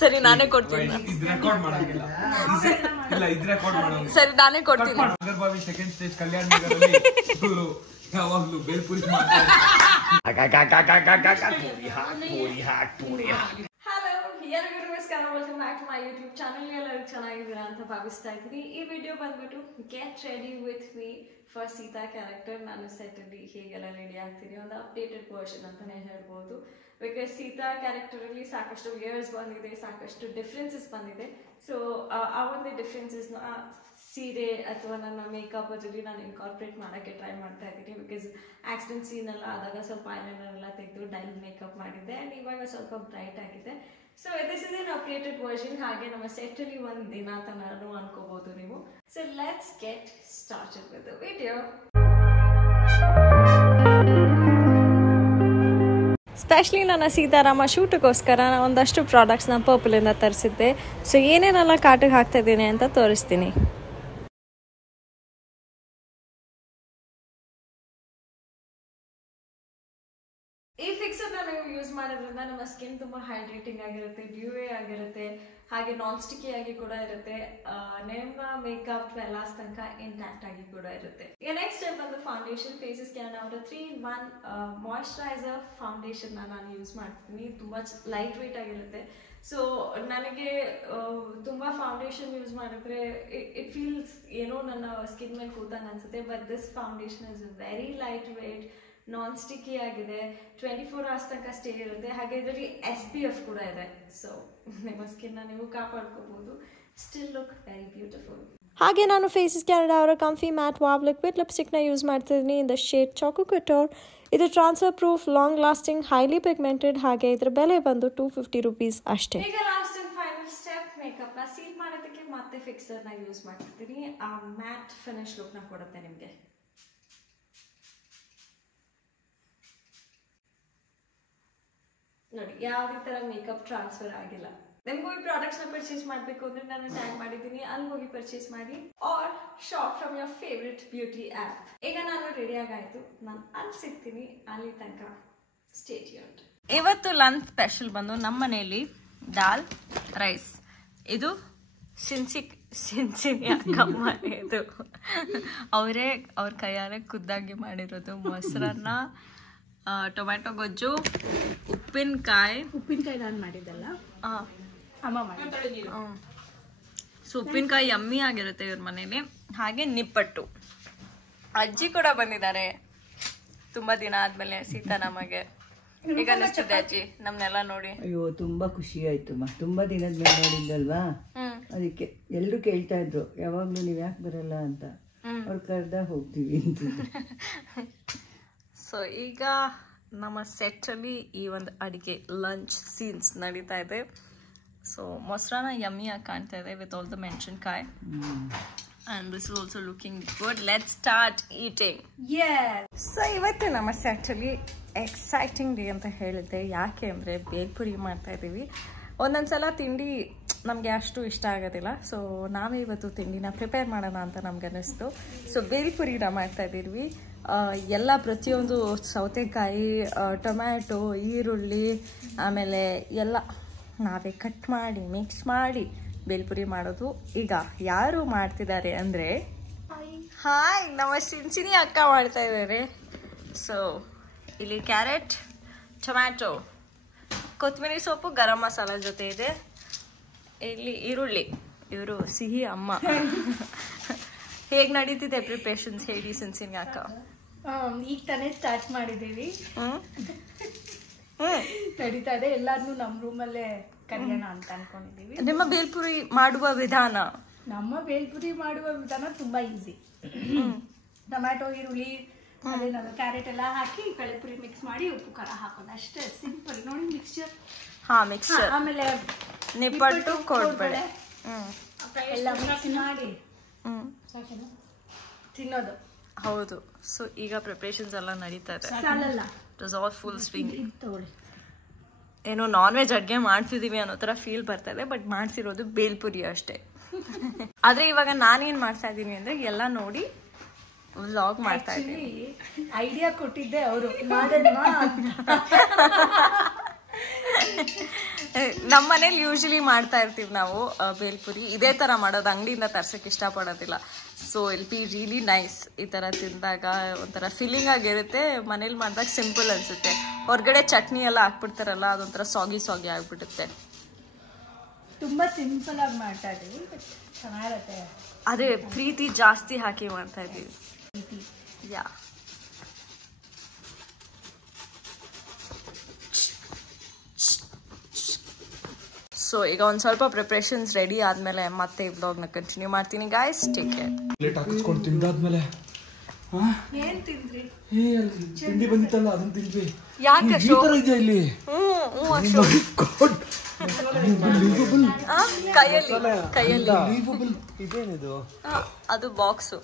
ಸರಿ ನಾನೇ ಕೊಡ್ತೀನಿ. ಸರಿ ನಾನೇ ಕೊಡ್ತೀನಿ. ಸೆಕೆಂಡ್ ಸ್ಟೇಜ್ ಕಲ್ಯಾಣ ನಗರದಲ್ಲಿ ಯಾವಾಗ್ಲೂ ಬೇಲ್ಪುರಿ ಮಾಡ್ತಾರೆ. ಎಲ್ಲರಿಗೂ ನಮಸ್ಕಾರ, welcome back to my YouTube channel. ಎಲ್ಲರೂ ಚೆನ್ನಾಗಿದ್ದೀರಾ ಅಂತ ಭಾವಿಸ್ತಾ ಇದ್ದೀನಿ. ಈ ವಿಡಿಯೋ ಬಂದ್ಬಿಟ್ಟು get ready with me for Sita character. ನಾನು ಸೆಟ್ ಅಲ್ಲಿ ಹೇಗೆಲ್ಲ ರೆಡಿ ಆಗ್ತೀನಿ, ಒಂದು ಅಪ್ಡೇಟೆಡ್ ವರ್ಷನ್ ಅಂತಾನೆ ಹೇಳ್ಬೋದು. ಬಿಕಾಸ್ ಸೀತಾ ಕ್ಯಾರೆಕ್ಟರ್ ಅಲ್ಲಿ ಸಾಕಷ್ಟು ಲೇಯರ್ಸ್ ಬಂದಿದೆ, ಸಾಕಷ್ಟು ಡಿಫ್ರೆನ್ಸಸ್ ಬಂದಿದೆ. ಸೊ ಆ ಒಂದು ಡಿಫ್ರೆನ್ಸಸ್ ಸೀರೆ ಅಥವಾ ನನ್ನ ಮೇಕಪ್ ಅದರಲ್ಲಿ ನಾನು ಇನ್ಕಾರ್ಪೊರೇಟ್ ಮಾಡೋಕ್ಕೆ ಟ್ರೈ ಮಾಡ್ತಾ ಇದ್ದೀನಿ. ಬಿಕಾಸ್ ಆಕ್ಸಿಡೆಂಟ್ ಸೀನ್ ಎಲ್ಲ ಆದಾಗ ಸ್ವಲ್ಪ ಐಲೈನರ್ ಎಲ್ಲ ತೆಗೆದು ಡೈಲ್ ಮೇಕಪ್ ಮಾಡಿದ್ದೆ ಆ್ಯಂಡ್ ಇವಾಗ ಸ್ವಲ್ಪ ಬ್ರೈಟ್ ಆಗಿದೆ. So this is N updated version. ಹಾಗೆ ನಮ್ಮ ಸೆಟ್ಟಲ್ಲಿ ಒಂದು ದಿನ ಅಂತ ನಾನು ಅನ್ಕೋಬಹುದು ನೀವು. So let's get started with the video. Specially ನನ್ನ ಸೀತಾರಾಮ ಶೂಟಿಗೋಸ್ಕರ ನಾನು ಒಂದಷ್ಟು ಪ್ರಾಡಕ್ಟ್ಸ್ನ ಪರ್ಪಲಿಂದ ತರಿಸಿದ್ದೆ. ಸೊ ಏನೇನೆಲ್ಲ ಕಾಟಿಗೆ ಹಾಕ್ತಾ ಇದ್ದೀನಿ ಅಂತ ತೋರಿಸ್ತೀನಿ. ಈ ಫಿಕ್ಸರ್ ನಾವು ಯೂಸ್ ಮಾಡೋದ್ರಿಂದ ನಮ್ಮ ಸ್ಕಿನ್ ತುಂಬಾ ಹೈಡ್ರೇಟಿಂಗ್ ಆಗಿರುತ್ತೆ, ಡ್ಯೂವೇ ಆಗಿರುತ್ತೆ, ಹಾಗೆ ನಾನ್ ಸ್ಟಿಕ್ಕಿ ಆಗಿ ಕೂಡ ಇರುತ್ತೆ. ನಿಮ್ಮ ಮೇಕಪ್ 12 hours ತನಕ ಇಂಟ್ಯಾಕ್ಟ್ ಆಗಿ ಕೂಡ ಇರುತ್ತೆ. ಈಗ ನೆಕ್ಸ್ಟ್ ಸ್ಟೆಪ್ ಬಂದು ಫೌಂಡೇಶನ್. ಫೇಸಸ್ಗೆ ನಾನು 3-in-1 ಮಾಯಿಶ್ಚರೈಸರ್ ಫೌಂಡೇಶನ್ ನಾನು ಯೂಸ್ ಮಾಡ್ತೀನಿ. ತುಂಬಾ ಲೈಟ್ ವೇಟ್ ಆಗಿರುತ್ತೆ. ಸೊ ನನಗೆ ತುಂಬಾ ಫೌಂಡೇಶನ್ ಯೂಸ್ ಮಾಡಿದ್ರೆ ಇಟ್ ಫೀಲ್ಸ್ ಏನೋ ನನ್ನ ಸ್ಕಿನ್ ಮೇಲೆ ಕೂತಂಗೆ ಅನ್ಸುತ್ತೆ. But this foundation is very light weight, non sticky ಆಗಿದೆ, 24 hours ತನಕ ಸ್ಟೇ ಇರುತ್ತೆ. ಹಾಗೆ ಇದರಲ್ಲಿ SPF ಕೂಡ ಇದೆ. ಸೊ ನಿಮ್ಮ ಸ್ಕಿನ್ನ ನೀವು ಕಾಪಾಡ್ಕೋಬಹುದು. Still look very beautiful. ಹಾಗೆ ನಾನು ಫೇಸಸ್ ಕ್ಯಾನಡಾ ಅವರ ಕಂಫಿ ಮ್ಯಾಟ್ ವಾವ್ ಲಿಕ್ವಿಡ್ ಲಿಪ್ಸ್ಟಿಕ್ನ ಯೂಸ್ ಮಾಡ್ತಿದ್ದೀನಿ ಇನ್ ದ ಶೇಡ್ ಚಾಕೋ ಕಟೋರ್. ಇದು transfer proof, long lasting, highly pigmented. ಹಾಗೆ ಇದರ ಬೆಲೆ ಬಂದು $250 ಅಷ್ಟೇ. ಈಗ ಲಾಸ್ಟ್ ಅಂಡ್ ಫೈನಲ್ ಸ್ಟೆಪ್, ಮೇಕಪ್ನ ಸೀಲ್ ಮಾಡೋದಕ್ಕೆ ಮತ್ತೆ ಫಿಕ್ಸರ್ನ ಯೂಸ್ ಮಾಡ್ತಿದ್ದೀನಿ. ಆ ಮ್ಯಾಟ್ ಫಿನಿಶ್ ಲುಕ್ನ ಕೊಡುತ್ತೆ ನಿಮಗೆ. ನೋಡಿ, ಯಾವುದೇ ತರ ಮೇಕಪ್ ಟ್ರಾನ್ಸ್ಫರ್ ಆಗಿಲ್ಲ. ನಿಮ್ಗೂ ಈ ಪ್ರಾಡಕ್ಟ್ಸ್ ನ ಪರ್ಚೇಸ್ ಮಾಡಬೇಕು ಅಂದ್ರೆ ನಾನು ಟ್ಯಾಗ್ ಮಾಡಿದ್ದೀನಿ, ಅಲ್ಲಿ ಹೋಗಿ ಪರ್ಚೇಸ್ ಮಾಡಿ or shop from your favourite beauty app. ಈಗ ನಾನು ರೆಡಿ ಆಗಾಯ್ತು, ನಾನು ಅಲ್ಲಿ ಸಿಗ್ತೀನಿ. ಅಲ್ಲಿ ತನಕ ಸ್ಟೇ ಟ್ಯೂನ್ಡ್. ಇವತ್ತು ಲಂಚ್ ಸ್ಪೆಷಲ್ ಬಂದು ನಮ್ಮ ಮನೆಯಲ್ಲಿ ದಾಲ್ ರೈಸ್. ಇದು ಸಿನ್ಸಿನಿ ಅಕ್ಕಮ್ಮ ಇದು ಅವರೇ ಅವ್ರ ಕೈಯಾರೆ ಖುದ್ದಾಗಿ ಮಾಡಿರೋದು. ಮೊಸರನ್ನ, ಟೊಮ್ಯಾಟೊ ಗೊಜ್ಜು, ಉಪ್ಪಿನಕಾಯಿ ನಾನು ಮಾಡಿದ್ದಲ್ಲ, ಅಮ್ಮ ಮಾಡಿ. ಸೊ ಉಪ್ಪಿನಕಾಯಿ ಯಮ್ಮಿ ಆಗಿರುತ್ತೆ ಇವ್ರ ಮನೇಲಿ. ಹಾಗೆ ನಿಪ್ಪಟ್ಟು. ಅಜ್ಜಿ ಕೂಡ ಬಂದಿದ್ದಾರೆ ತುಂಬಾ ದಿನ ಆದ್ಮೇಲೆ ಸೀತಾರಾಮಗೆ. ಈಗ ಅನಿಸ್ತಿದೆ ಅಜ್ಜಿ ನಮ್ನೆಲ್ಲ ನೋಡಿ? ಅಯ್ಯೋ ತುಂಬಾ ಖುಷಿ ಆಯ್ತು. ತುಂಬಾ ದಿನದ ಮೇಲೆ ನೋಡಿದ್ದಲ್ವಾ, ಅದಕ್ಕೆ ಎಲ್ರು ಕೇಳ್ತಾ ಇದ್ರು ಯಾವಾಗ್ಲೂ ನೀವ್ ಯಾಕೆ ಬರಲ್ಲ ಅಂತ. ಅವ್ರು ಕರ್ದ ಹೋಗ್ತೀವಿ ಅಂತ. ಸೊ ಈಗ ನಮ್ಮ ಸೆಟ್ಟಲ್ಲಿ ಈ ಒಂದು ಅಡಿಗೆ ಲಂಚ್ ಸೀನ್ಸ್ ನಡೀತಾ ಇದೆ. ಸೊ ಮೊಸರನ್ನ ಯಮ್ಮಿಯಾಗಿ ಕಾಣ್ತಾ ಇದೆ ವಿತ್ ಆಲ್ ದ ಮೆಣಸಿನಕಾಯಿ. And this is also looking good. Let's start eating. So ಇವತ್ತು ನಮ್ಮ ಸೆಟ್ಟಲ್ಲಿ ಎಕ್ಸೈಟಿಂಗ್ ಡೇ ಅಂತ ಹೇಳಿದ್ದೆ. ಯಾಕೆ ಅಂದರೆ ಬೇಲ್ಪುರಿ ಮಾಡ್ತಾ ಇದ್ದೀವಿ. ಒಂದೊಂದ್ಸಲ ತಿಂಡಿ ನಮಗೆ ಅಷ್ಟು ಇಷ್ಟ ಆಗೋದಿಲ್ಲ. ಸೊ ನಾವೇ ಇವತ್ತು ತಿಂಡಿನ ಪ್ರಿಪೇರ್ ಮಾಡೋಣ ಅಂತ ನಮ್ಗೆ ಅನ್ನಿಸ್ತು. ಸೊ ಬೇಲ್ಪುರಿನ ಮಾಡ್ತಾ ಇದ್ದೀವಿ. ಎಲ್ಲ ಪ್ರತಿಯೊಂದು ಸೌತೆಕಾಯಿ, ಟೊಮ್ಯಾಟೊ, ಈರುಳ್ಳಿ, ಆಮೇಲೆ ಎಲ್ಲ ನಾವೇ ಕಟ್ ಮಾಡಿ ಮಿಕ್ಸ್ ಮಾಡಿ ಬೇಲ್ಪುರಿ ಮಾಡೋದು. ಈಗ ಯಾರು ಮಾಡ್ತಿದ್ದಾರೆ ಅಂದರೆ ಹಾಯ್ ನಮ್ಮ ಸಿನ್ಸಿನಿ ಅಕ್ಕ ಮಾಡ್ತಾ ಇದ್ದಾರೆ. ಸೊ ಇಲ್ಲಿ ಕ್ಯಾರೆಟ್, ಟೊಮ್ಯಾಟೊ, ಕೊತ್ತಂಬರಿ ಸೊಪ್ಪು, ಗರಂ ಮಸಾಲ ಜೊತೆ ಇದೆ. ಇಲ್ಲಿ ಈರುಳ್ಳಿ. ಇವರು ಸಿಹಿ ಅಮ್ಮ. ಹೇಗೆ ನಡೀತಿದೆ ಪ್ರಿಪ್ರೇಷನ್ಸ್ ಹೇಳಿ ಸಿನ್ಸಿನಿ ಅಕ್ಕ? ಈಗ ತಾನೇ ಸ್ಟಾರ್ಟ್ ಮಾಡಿದ್ದೀವಿ, ನಡೀತಾ ಇದೆ. ಎಲ್ಲಾರ್ನು ನಮ್ಮ ರೂಮಲ್ಲೇ ಕರಿಯೋಣ ಅಂತ ಅನ್ಕೊಂಡಿದೀವಿ. ನಿಮ್ಮ ಬೇಲ್ಪುರಿ ಮಾಡುವ ವಿಧಾನ? ನಮ್ಮ ಬೇಲ್ಪುರಿ ಮಾಡುವ ವಿಧಾನ ತುಂಬಾ ಈಸಿ. ಟೊಮ್ಯಾಟೊ, ಈರುಳ್ಳಿ, ಅದೇನದು ಕ್ಯಾರೆಟ್ ಎಲ್ಲ ಹಾಕಿ ಬೇಳೆಪುರಿ ಮಿಕ್ಸ್ ಮಾಡಿ ಉಪ್ಪು ಖಾರ ಹಾಕೋದು ಅಷ್ಟೇ. ಸಿಂಪಲ್ ನೋಡಿ ಮಿಕ್ಸ್ಚರ್. ಹಾ ಮಿಕ್ಸ್ಚರ್. ಆಮೇಲೆ ನಿಪ್ಪಟ್ಟು, ಕೋಡ್ಬಳೆ ಎಲ್ಲ ಮಿಕ್ಸ್ ಮಾಡಿ ತಿನ್ನೋದು. ಹೌದು. ಸೊ ಈಗ ಪ್ರಿಪರೇಷನ್ಸ್ ಎಲ್ಲ ನಡೀತಾ ಇದೆ. It was all full swing. ಏನೋ ನಾನ್ ವೆಜ್ ಅಡುಗೆ ಮಾಡ್ತಿದೀವಿ ಅನ್ನೋ ಥರ ಫೀಲ್ ಬರ್ತಾ ಇದೆ. ಬಟ್ ಮಾಡ್ಸಿರೋದು ಬೇಲ್ಪುರಿ ಅಷ್ಟೇ. ಆದ್ರೆ ಇವಾಗ ನಾನೇನ್ ಮಾಡ್ತಾ ಇದ್ದೀನಿ ಅಂದ್ರೆ ಎಲ್ಲ ನೋಡಿ ವ್ಲಾಗ್ ಮಾಡ್ತಾ ಇದ್ದೀನಿ. ಐಡಿಯಾ ಕೊಟ್ಟಿದ್ದೆ ಅವರು ಮಾಡೋಣ. ನಮ್ಮ ಮನೇಲಿ ಯೂಶಲಿ ಮಾಡ್ತಾ ಇರ್ತೀವಿ ನಾವು ಬೇಲ್ಪುರಿ ಇದೇ ಥರ ಮಾಡೋದು, ಅಂಗಡಿಯಿಂದ ತರ್ಸೋಕ್ಕೆ ಇಷ್ಟಪಡೋದಿಲ್ಲ. ಸೊ ಇಲ್ ಬಿ ರಿಯಲಿ ನೈಸ್. ಈ ಥರ ತಿಂದಾಗ ಒಂಥರ ಫೀಲಿಂಗ್ ಆಗಿರುತ್ತೆ. ಮನೇಲಿ ಮಾಡಿದಾಗ ಸಿಂಪಲ್ ಅನಿಸುತ್ತೆ. ಹೊರಗಡೆ ಚಟ್ನಿ ಎಲ್ಲ ಹಾಕ್ಬಿಡ್ತಾರಲ್ಲ, ಅದೊಂಥರ ಸಾಗಿ ಆಗಿಬಿಡುತ್ತೆ. ತುಂಬ ಸಿಂಪಲ್ ಆಗಿ ಮಾಡ್ತಾ ಇದ್ದೀವಿ, ಚೆನ್ನಾಗಿರುತ್ತೆ. ಅದೇ ಪ್ರೀತಿ ಜಾಸ್ತಿ ಹಾಕಿ ಮಾಡ್ತಾ ಇದ್ದೀವಿ. ಯಾ ಸೊ ಈಗ ಒಂದು ಸ್ವಲ್ಪ ಪ್ರಿಪ್ರೇಷನ್ಸ್ ರೆಡಿ ಆದಮೇಲೆ ಮತ್ತೆ ಈ ಬ್ಲಾಗ್ನ ಕಂಟಿನ್ಯೂ ಮಾಡ್ತೀನಿ. Guys take care. ಪ್ಲೇಟ್ ಹಾಕಿಸ್ಕೊಂಡು ತಿಂದಾದ್ಮೇಲೆ ಏನ್ ತಿಂದ್ರಿ? ತಿಂಡಿ ಬಂದಿತ್ತಲ್ಲ ಅದನ್ನ ತಿಂದ್ವಿ. ಯಾಕೆ ಈ ತರ ಇದೆಯಾ ಇಲ್ಲಿ? ಕೈಯಲ್ಲಿ ಇದೇನಿದು? ಅದು ಬಾಕ್ಸು.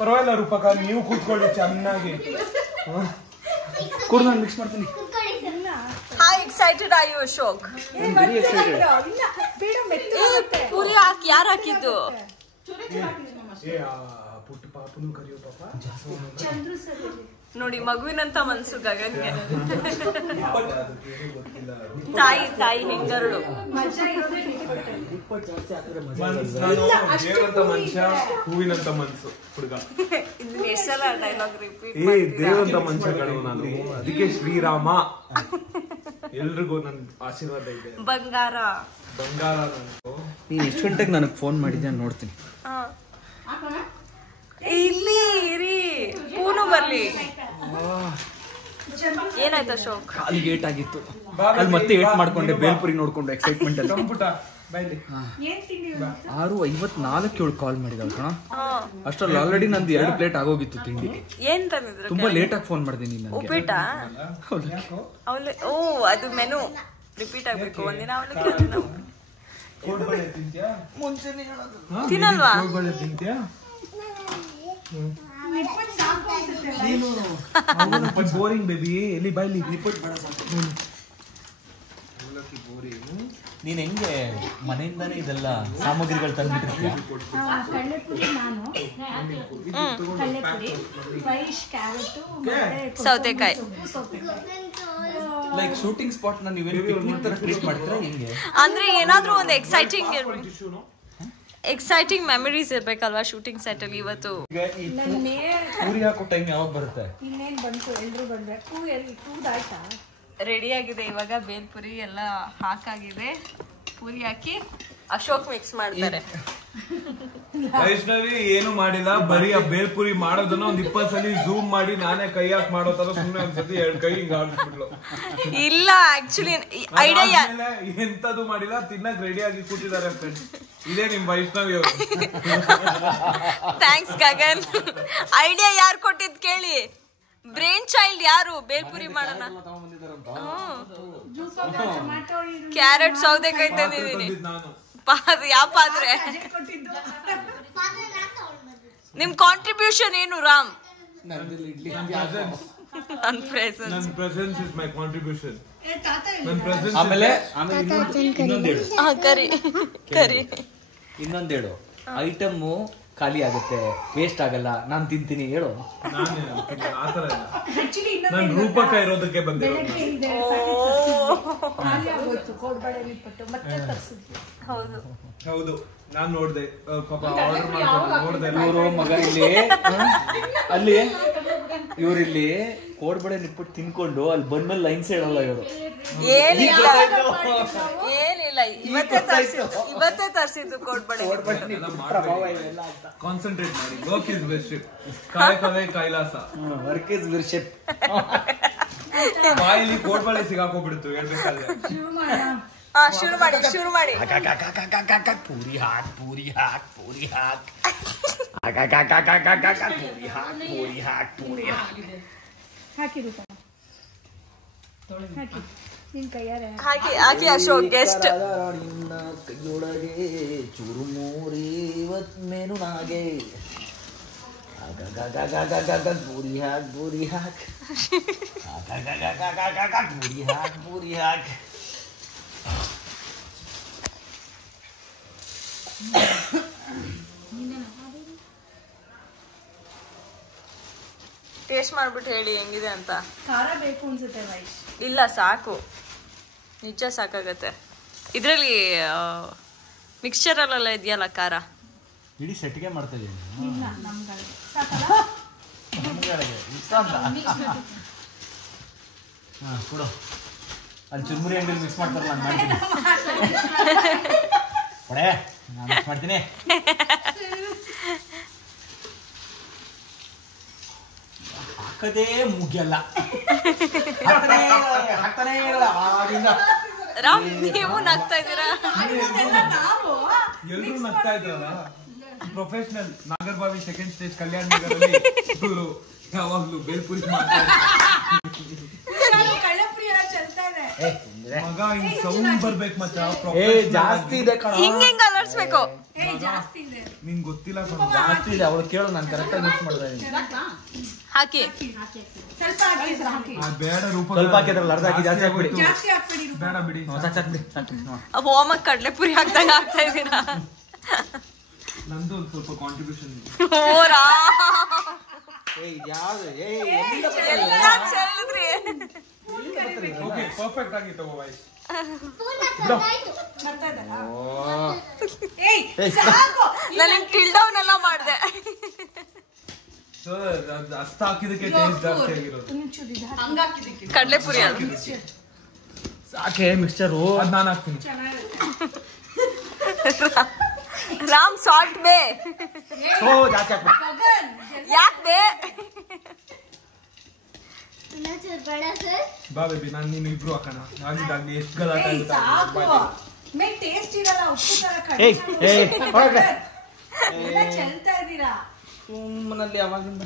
ಪರವಾಗಿಲ್ಲ ರೂಪಕ, ನೀವು ಕೂತ್ಕೊಳ್ಳಿ ಚೆನ್ನಾಗಿ. ಕೂಡ ನಾನು ಮಿಕ್ಸ್ ಮಾಡ್ತೀನಿ. How excited are you, Ashok? Puri ಹಾಕಿ ಯಾರು ಹಾಕಿದ್ದು? ಪುಟ್ಟ ಪಾಪನು ಕರಿಯೋ ಪಾಪ. ನೋಡಿ ಮಗುವಿನಂತ ಮನ್ಸು ಗಗನ್ಗೆ. ತಾಯಿ ಹೆಂಗರಳು. ದೇವರಂತ ಮನುಷ್ಯ, ಹೂವಿನಂತ ಮನ್ಸು ಹುಡುಗ. ಎಷ್ಟೆಲ್ಲ ಡೈಲಾಗ್ ರಿಪೀಟ್. ದೇವರಂತ ಮನುಷ್ಯಗಳು ನಾನು, ಅದಕ್ಕೆ ಶ್ರೀರಾಮ. ಎಲ್ರಿಗೂ ನನ್ನ ಆಶೀರ್ವಾದ ಇದೆ. ಬಂಗಾರ ನನಗೂ. ನೀನು ಎಷ್ಟು ಗಂಟೆಗೆ ನನಗೆ ಫೋನ್ ಮಾಡಿದ್ದೆ ನೋಡ್ತೀನಿ. ಇಲ್ಲಿ ಇರಿ, ಪೂನು ಬರ್ಲಿ. ಏನಾಯ್ತು ಅಶೋಕ್? ಕಾಲಿಗೆ ಏಟ್ ಆಗಿತ್ತು, ಅಲ್ಲಿ ಮತ್ತೆ ಏಟ್ ಮಾಡ್ಕೊಂಡೆ ಬೇಲ್ಪುರಿ ನೋಡ್ಕೊಂಡು ಎಕ್ಸೈಟ್ಮೆಂಟ್ ಅಲ್ಲಿ. 6:54 ಕಾಲ್ ಮಾಡಿದಳು ಕಣ. ಅಷ್ಟ್ರಲ್ಲಿ ಆಲ್ರೆಡಿ ನಂದು 2 ಪ್ಲೇಟ್ ಆಗೋಗಿತ್ತು ತಿಂಡಿ. ಏನ್ ತಂದಿದ್ರು? ತುಂಬಾ ಲೇಟ್ ಆಗಿ ಫೋನ್ ಮಾಡಿದೆ ನೀನು. ಉಪ್ಪಿಟ್ಟ? ಓ ಅದು ಮೆನು ರಿಪೀಟ್ ಆಗ್ಬೇಕು. ಒಂದಿನ ಅವಲಕ್ಕಿ, ತಿನ್ನಲ್ವಾ? ಬೋರಿಂಗ್ ಬೇಬಿ, ಎಲ್ಲಿ ಬಾಯ್ಲಿ ನೀನ್ ಹೆಂಗೆ ಮನೆಯಿಂದಾನೇ ಇದೆಲ್ಲ ಸಾಮಗ್ರಿಗಳು ತಂದ್ಬಿಟ್ಟಿರ್ತೀಯ? ಕಡಲೆಪುರಿ ನಾನು, ಕಡಲೆಪುರಿ, ವೈಶ್, ಕ್ಯಾರೆಟ್, ಸೌತೆಕಾಯಿ. ಲೈಕ್ ಶೂಟಿಂಗ್ ಸ್ಪಾಟ್ ನ ನೀವೇನು ಪಿಕ್ನಿಕ್ ತರ ಟ್ರೀಟ್ ಮಾಡ್ತೀರಾ ಹೆಂಗೆ? ಅಂದ್ರೆ ಏನಾದ್ರೂ ಒಂದು ಎಕ್ಸೈಟಿಂಗ್ ಮೆಮರೀಸ್ ಇರ್ಬೇಕಲ್ವಾ ಶೂಟಿಂಗ್ ಸೆಟ್ ಅಲ್ಲಿ. ಇವತ್ತು ಪೂರಿ ಹಾಕೋ ಟೈಮ್ ಯಾವಾಗ ಬರುತ್ತೆ? ಇನ್ನೇನ್ ಬಂತು, ಎಲ್ರು ಬಂದ್ರೆ ಕೂದಾಯ್ತಾ? ರೆಡಿ ಆಗಿದೆ ಇವಾಗ. ಬೇಲ್ಪುರಿ ಎಲ್ಲ ಹಾಕಾಗಿದೆ. ಪೂರಿ ಹಾಕಿ ಅಶೋಕ್ ಮಿಕ್ಸ್ ಮಾಡ್ತಾರೆ. ವೈಷ್ಣವಿ ಏನು ಮಾಡಿಲ್ಲ, ಬರೀ ಆ ಬೇಲ್ಪುರಿ ಮಾಡೋದನ್ನ ಒಂದ್ 20 ಸಲ ಝೂಮ್ ಮಾಡಿ ನಾನೇ ಕೈ ಹಾಕಿ ಮಾಡೋ ತರ ಸುಮ್ಮನೆ ಒಂದ್ಸತಿ 2 ಕೈ ಹಿಂಗ ಆಡ್ಬಿಟ್ಲು. ಇಲ್ಲ ಆಕ್ಚುಲಿ ಐಡಿಯಾ ಎಂತದು ಮಾಡಿಲ್ಲ, ತಿನ್ನಕ್ ರೆಡಿ ಆಗಿ ಕೂತಿದ್ದಾರೆ ಫ್ರೆಂಡ್ಸ್. ಇದೇ ನಿಮ್ ವೈಷ್ಣವಿ ಅವರು. ಥ್ಯಾಂಕ್ಸ್ ಗಗನ್. ಐಡಿಯಾ ಯಾರು ಕೊಟ್ಟಿದ್ ಕೇಳಿ. ಬ್ರೈನ್ ಚೈಲ್ಡ್ ಯಾರು? ಬೇಲ್ಪುರಿ ಮಾಡೋಣ. ಕ್ಯಾರೆಟ್ ಸೌದೆಕಾಯಿ ತಂದಿದ್ದೀನಿ. ಯಾವ ಪಾತ್ರೆ? ನಿಮ್ ಕಾಂಟ್ರಿಬ್ಯೂಷನ್ ಏನು ರಾಮ್? ನನ್ನ ಪ್ರೆಸೆನ್ಸ್ ಇಸ್ ಮೈ ಕಾಂಟ್ರಿಬ್ಯೂಷನ್. ಆಮೇಲೆ ಕರಿ ಇನ್ನೊಂದೇಳು ಐಟಮ್ ಖಾಲಿ ಆಗುತ್ತೆ, ವೇಸ್ಟ್ ಆಗಲ್ಲ, ನಾನ್ ತಿಂತೀನಿ ಹೇಳು. ಆತರ ನಾನು ರೂಪಕ ಇರೋದಕ್ಕೆ ಬಂದಿರೋದು. ಹೌದು, ನಾನ್ ನೋಡ್ದೆ ಪಾಪ ಆರ್ಡರ್ ಮಾಡ್ಕೊಂಡು ನೋಡ್ದೆ. ಇವರು ಮಗ ಇಲ್ಲಿ ಅಲ್ಲಿ ಇವರಿಲ್ಲಿ ಕೋಡ್ಬಳೆ ನಿಪ್ಪಿಟ್ಟು ತಿನ್ಕೊಂಡು ಅಲ್ಲಿ ಬಂದ್ಮೇಲೆ ಲೈನ್ಸ್ ಹೇಳಲ್ಲ ಇವರು. ಏನಿಲ್ಲ ಇವತ್ತೇ ತರಿಸಿದ್ದು ಕೋಡ್ಬಳೆ. ಕಾನ್ಸಂಟ್ರೇಟ್ ಮಾಡಿ. Work is best. ಕಾಯಕವೇ ಕೈಲಾಸ. Work is ವಿರ್ಶಿಪ್. ಬಾಯಲ್ಲಿ ಕೋಡ್ಬಳೆ ಸಿಗಾಕೋಗ್ಬಿಡ್ತು ಹೇಳ್ಬೇಕಾದ್ರೆ. ಶುರು ಮಾಡಿ ಪೂರಿ ಹಾಕ್ ಪೂರಿ ಹಾಕ್ ಪೂರಿ ಹಾಕ್ ಪೂರಿ ಹಾಕ್ ಪೂರಿ ಹಾಕ್ ಹಾಕಿ ರೂಪ ಹಾಕಿ ನಿನ್ ಕೈಯಾರೆ ಹಾಕಿ ಅಶೋಕ್ ಗೆಸ್ಟ್. ಕೈಯೊಳಗೆ ಚೂರು ಮೂರಿ ಇವತ್ ಮೇನು ನಾಗೆ ಪೂರಿ ಹಾಕ್ ಪೂರಿ ಹಾಕ್ ಪೂರಿ ಹಾಕ್ ಪೂರಿ ಹಾಕ್. ಟೇಸ್ಟ್ ಮಾಡ್ಬಿಟ್ಟು ಹೇಳಿ ಹೆಂಗಿದೆ ಅಂತ. ಖಾರ ಬೇಕು ಅನ್ಸುತ್ತೆ ವೈಶ್. ಇಲ್ಲ ಸಾಕು, ನಿಜ ಸಾಕಾಗತ್ತೆ. ಇದರಲ್ಲಿ ಮಿಕ್ಸ್ಚರಲ್ಲೆಲ್ಲ ಇದೆಯಲ್ಲ ಖಾರ. ಇಡೀ ಸೆಟ್ಗೆ ಮಾಡ್ತಾ ಇದ್ದೀನಿ. ಇಲ್ಲ ನಮ್ಗಳಿಗೆ ಸಾಕಲ್ಲ. ಹಾಂ ಕೊಡು. ಅಲ್ಲಿ ಚುರ್ಮುರಿ ಅಂಗಡಿ ಮಿಕ್ಸ್ ಮಾಡ್ತಾರಲ್ಲ ನಾನು ಮಾಡ್ತೀನಿ. ಕೊಡೆ ನಾನು ಮಿಕ್ಸ್ ಮಾಡ್ತೀನಿ. ಹಾಕದೇ ಮುಗಿಯಲ್ಲ, ಹಾಕ್ತಾನೇ ಇರಲ್ಲ ಆಗಿಂದ. ರಾಮ್ ನೀವು ನಗ್ತಾ ಇದ್ದೀರಾ? ಎಲ್ರು ನಗ್ತಾ ಇದ್ರಲ್ಲ. ಪ್ರೊಫೆಷನಲ್ ನಾಗರಬಾವಿ ಸೆಕೆಂಡ್ ಸ್ಟೇಜ್ ಕಲ್ಯಾಣ ನಗರಲ್ಲಿ ಇವರು ಯಾವಾಗ್ಲೂ ಬೇಲ್ಪುರಿ ಮಾಡ್ತಾ ಮಗ. ಹಿಂಗ್ ಸೌಂಡ್ ಬರ್ಬೇಕು ಮಚ್ಚ. ಜಾಸ್ತಿ ಇದೆ ಕಣ. ಹಿಂಗ್ ಅಲರ್ಸ್ಬೇಕು. ನಿಂಗ್ ಗೊತ್ತಿಲ್ಲ, ಜಾಸ್ತಿ ಇದೆ. ಅವಳು ಕೇಳು, ನಾನು ಕರೆಕ್ಟಾಗಿ ಮಿಕ್ಸ್ ಮಾಡ್ತಾ ಇದ್ದೀನಿ. ಹಾಕಿ ಸ್ವಲ್ಪ ಹಾಕಿ. ಬೇಡ ರೂಪ, ಸ್ವಲ್ಪ ಹಾಕಿದ್ರಲ್ಲ, ಅರ್ಧ ಹಾಕಿ. ಜಾಸ್ತಿ ಹಾಕ್ಬಿಡಿ. ಬೇಡ ಬಿಡಿ. ಹೋಮಕ್ ಕಡ್ಲೆಪುರಿ ಹಾಕ್ದಂಗ ಆಗ್ತಾ ಇದ್ದೀರಾ? ನಂದು ಒಂದು ಸ್ವಲ್ಪ ಕಾಂಟ್ರಿಬ್ಯೂಷನ್. ಓರಾ ಎಲ್ಲ ಚೆಲ್ಲಿದ್ರಿ. ಓಕೆ, ಪರ್ಫೆಕ್ಟ್ ಆಗಿತ್ತು ವಾಯ್ಸ್. ನಾನು ಟಿಲ್ಡೌನ್ ಎಲ್ಲ ಮಾಡಿದೆ. ಅಷ್ಟ ಹಾಕಿದಕ್ಕೆ ಟೇಸ್ಟ್ ಜಾಸ್ತಿ ಆಗಿರೋದು. ಕಡ್ಲೆಪುರಿ ಅಲ್ಲ ಸಾಕೆ ಮಿಕ್ಸ್ಚರು. ಅದ್ ನಾನು ಹಾಕ್ತೀನಿ. ರಾಮ್ ಸಾಲ್ಟ್ ಬೇ. ಜಾಸ್ತಿ ಹಾಕ್ಬೇಕು. ಯಾಕೆ ಬೇ? ಬಾ ಬೇಬಿ, ನಾನು ನೀನು ಇಬ್ರು ಹಾಕೋಣ. ಆಗಿದ್ದಾಗ್ಲಿ ಎಷ್ಟು ಗಲಾಟೆ ಟೇಸ್ಟ್ ಇರಲ್ಲ, ಉಪ್ಪು ಚೆಲ್ತಾ ಇದ್ದೀರಾ ಸುಮ್ಮನಲ್ಲಿ ಅವಾಗಿಂದ.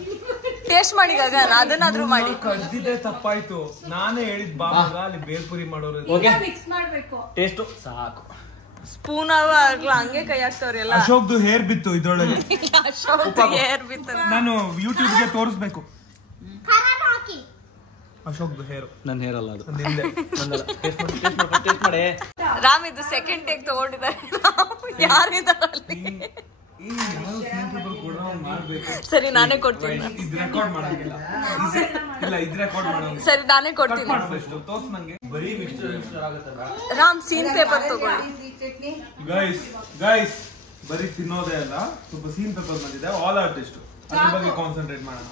ಟೇಸ್ಟ್ ಮಾಡಿ ಗಗನ್, ಅದನ್ನಾದ್ರೂ ಮಾಡಿ. ಕದ್ದಿದ್ದೆ ತಪ್ಪಾಯ್ತು. ನಾನೇ ಹೇಳಿದ್ ಬಾ ಮಗ, ಅಲ್ಲಿ ಬೇಲ್ಪುರಿ ಮಾಡೋರು. ಮಿಕ್ಸ್ ಮಾಡ್ಬೇಕು. ಟೇಸ್ಟು ಸಾಕು. ಸ್ಪೂನ್ ಆಗ್ಲ ಹಂಗೆ ಕೈ ಹಾಕ್ತವ್ರೆಲ್ಲ. ಅಶೋಕ್ದು ಹೇರ್ ಬಿತ್ತು ಇದ್ರೊಳಗೆ. ಅಶೋಕ್ ಹೇರ್ ಬಿತ್ತು. ನಾನು ಯೂಟ್ಯೂಬ್ಗೆ ತೋರಿಸ್ಬೇಕು. ಅಶೋಕ್ದು ಹೇರ್. ನನ್ನ ಹೇರ್ ಅಲ್ಲ ಅದು. ರಾಮ್ ಇದು ಸೆಕೆಂಡ್ ಟೇಕ್ ತಗೊಂಡಿದ್ದಾರೆ. ಯಾರಿದಾರಲ್ಲಿ? ಸರಿ ನಾನೇ ಕೊಡ್ತೀನಿ. ಇದು ರೆಕಾರ್ಡ್ ಮಾಡಂಗಿಲ್ಲ. ಇಲ್ಲ, ಇದು ರೆಕಾರ್ಡ್ ಮಾಡೋದು. ಸರಿ ನಾನೇ ಕೊಡ್ತೀನಿ. ತೋರ್ಸ್ ನಂಗೆ. ಬರೀ ರಾಮ್ ಸೀನ್ ಪೇಪರ್ ತಗೊಳ್ಳಿ. ಗೈಸ್ ಬರೀ ತಿನ್ನೋದೇ ಅಲ್ಲ, ಸ್ವಲ್ಪ ಸೀನ್ ಪೇಪರ್ ಬಂದಿದೆ. ಆಲ್ ಆರ್ಟಿಸ್ಟ್ ಅದ್ರ ಬಗ್ಗೆ ಕಾನ್ಸಂಟ್ರೇಟ್ ಮಾಡೋಣ.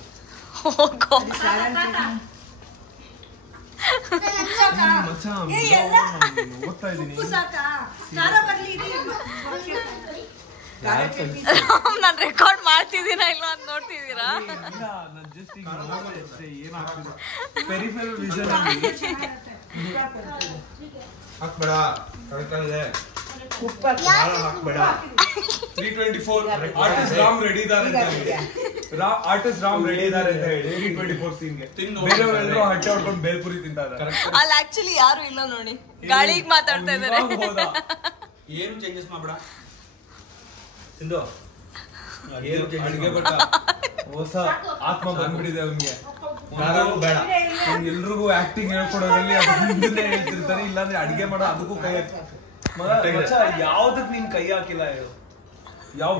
ಓದ್ತಾ ಇದ್ದೀನಿ. ನಾನು ರೆಕಾರ್ಡ್ ಮಾಡ್ತಿದ್ದೀನ ಇಲ್ಲ ಅಂತ ನೋಡ್ತಿದ್ದೀರಾ? ಏನಾಗ್ತಿದೆ ಪೆರಿಫೆರಲ್ ವಿಷನ್ ಹಾಕ್ಬೇಡ. ಹಾಕ್ಬೇಡ. 324 ಆರ್ಟಿಸ್ಟ್ ರಾಮ್ ರೆಡಿ ಇದ್ದಾರೆ ಅಂತ ಹೇಳಿ. ಆರ್ಟಿಸ್ಟ್ ರಾಮ್ ರೆಡಿ ಇದ್ದಾರೆ ಅಂತ ಹೇಳಿ 324 ಸೀನ್ಗೆ ಬೇರೆಯವರೆಲ್ಲರೂ ಹಟ್ಟೆ ಹೊಡ್ಕೊಂಡು ಬೇಲ್ಪುರಿ ತಿಂತಾರೆ. ಅಲ್ಲಿ ಆಕ್ಚುಲಿ ಯಾರು ಇಲ್ಲ ನೋಡಿ, ಗಾಳಿಗೆ ಮಾತಾಡ್ತಾ ಇದ್ದಾರೆ. ಏನು ಚೇಂಜಸ್ ಮಾಡ್ಬೇಡ. ತಿಂದು ಅಡಿಗೆ ಬಟ್ಟ ಹೊಸ ಆತ್ಮ ಬಂದ್ಬಿಟ್ಟಿದೆ ಅವ್ನಿಗೆ. ಬೇಡ, ಎಲ್ರಿಗೂ ಆಕ್ಟಿಂಗ್ ಹೇಳ್ಕೊಡೋದ್ರಲ್ಲಿ ಅದು ಮುಂದೆ ಹೇಳ್ತಿರ್ತಾರೆ. ಇಲ್ಲಾಂದ್ರೆ ಅಡಿಗೆ ಮಾಡೋ ಅದಕ್ಕೂ ಕೈ ಯಾವ್ದಕ್ ನೀನ್ ಕೈ ಹಾಕಿಲ್ಲ ಹೇಳು? ಯಾವ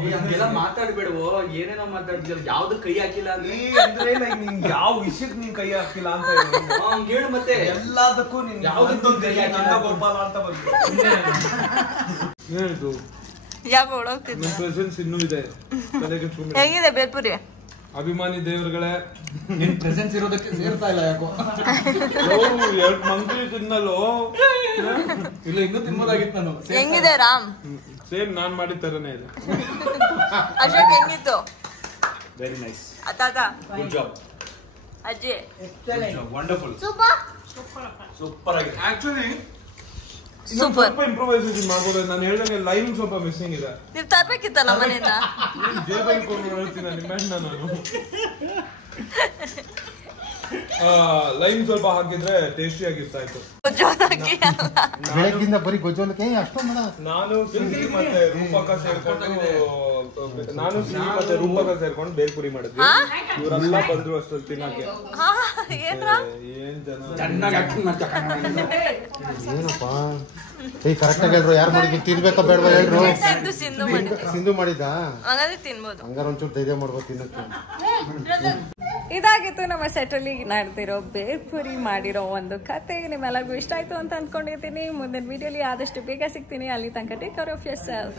ಮಾತಾಡ್ಬೇಡವೋ, ಏನೇನೋ ಮಾತಾಡ್ತಿಲ್ಲ. ಯಾವ್ದಕ್ ಕೈ ಹಾಕಿಲ್ಲ ಅಂದ್ರೆ ನೀನ್ ಯಾವ ವಿಷಯಕ್ ನೀನ್ ಕೈ ಹಾಕಿಲ್ಲ ಅಂತ ಹೇಳು. ಮತ್ತೆ ಎಲ್ಲದಕ್ಕೂ ನೀನ್ ಯಾವ್ದಕ್ಕೂ ಕೈ ಹಾಕಿಲ್ಲ ಗೋಪಾಲ ಅಂತ ಬಂದು ಹೇಳಿದ್ದು. ಯಾಕೆ ಓಡೋಗ್ತಿದ್ದೆ? ಪ್ರೆಸೆನ್ಸ್ ಇನ್ನೂ ಇದೆ. ಹೇಗಿದೆ ಬೇಲ್ಪುರಿ? ಅಭಿಮಾನಿ ದೇವರುಗಳೇ, ನಿನ್ ಪ್ರೆಸೆನ್ಸ್ ಇರೋದಕ್ಕೆ ಸೇರ್ತಾ ಇಲ್ಲ ಯಾಕೋ. 2 ಮಂತ್ಲಿ ತಿನ್ನಲು ಇಲ್ಲ, ಇನ್ನೂ ತಿನ್ಬೋದಾಗಿತ್ತು ನಾನು. ಹೆಂಗಿದೆ ರಾಮ್? ಸೇಮ್ ನಾನ್ ಮಾಡಿದ ತರನೇ ಇದೆ. ಅಶೋಕ್ ಹೆಂಗಿತ್ತು? Very nice. ತಾತ ಗುಡ್ ಜಾಬ್. ಅಜ್ಜಿ ವಂಡರ್ಫುಲ್. ಸೂಪರ್ ಆಗಿದೆ. Actually super. ಸ್ವಲ್ಪ ಇಂಪ್ರೂವೈಸೇಷನ್ ಮಾಡ್ಬೋದು. ನಾನು ಹೇಳ್ದಂಗೆ ಲೈನ್ ಸ್ವಲ್ಪ ಮಿಸ್ಸಿಂಗ್ ಇದೆ. ನೀವು ತರ್ಬೇಕಿತ್ತಲ್ಲ ಮನೆಯಿಂದ. ಜೇಬಲ್ಲಿ ಕೊಂಡು ಹೇಳ್ತೀನಿ ನಿಮ್ಮ ನಾನು. ಲೈನ್ ಸ್ವಲ್ಪ ಹಾಕಿದ್ರೆ ಟೇಸ್ಟಿ ಆಗಿರ್ತಾ ಇತ್ತು. ಬೆಳಗ್ಗಿಂದ ಬರೀ ಗೊಜ್ಜೋಲಕ್ಕೆ ಅಷ್ಟೊಂದು ನಾನು ಸಿಹಿ ಮತ್ತೆ ರೂಪಕ ಸೇರ್ಕೊಂಡು ಬೇಲ್ಪುರಿ ಮಾಡಿದ್ವಿ. ಇವರೆಲ್ಲ ಬಂದ್ರು ಅಷ್ಟೊಂದು ತಿನ್ನಕ್ಕೆ. ಏನ್ ಜನ ಏನಪ್ಪಾ ಕರೆಕ್ಟಾಗಿ ಹೇಳ್ರು. ಯಾರು ಮಾಡಿದ್ರು ತಿನ್ಬೇಕಾ ಬೇಡವಾ ಹೇಳ್ರು? ಸಿಂಧು ಸಿಂಧು ಮಾಡಿದ್ದ. ಹಂಗಾದ್ರೆ ತಿನ್ಬೋದು. ಹಂಗಾರ ಒಂಚೂರು ಧೈರ್ಯ ಮಾಡ್ಬೋದು ತಿನ್ನಕ್ಕೆ. ಇದಾಗಿತ್ತು ನಮ್ಮ ಸೆಟಲ್ಲಿ ನಡೆದಿರೋ ಬೇರ್ಪುರಿ ಮಾಡಿರೋ ಒಂದು ಕತೆ. ನಿಮ್ಮೆಲ್ಲರಿಗೂ ಇಷ್ಟ ಆಯಿತು ಅಂತ ಅಂದ್ಕೊಂಡಿರ್ತೀನಿ. ಮುಂದಿನ ವಿಡಿಯೋಲಿ ಆದಷ್ಟು ಬೇಗ ಸಿಗ್ತೀನಿ. ಅಲ್ಲಿ ತನಕ take care of your self.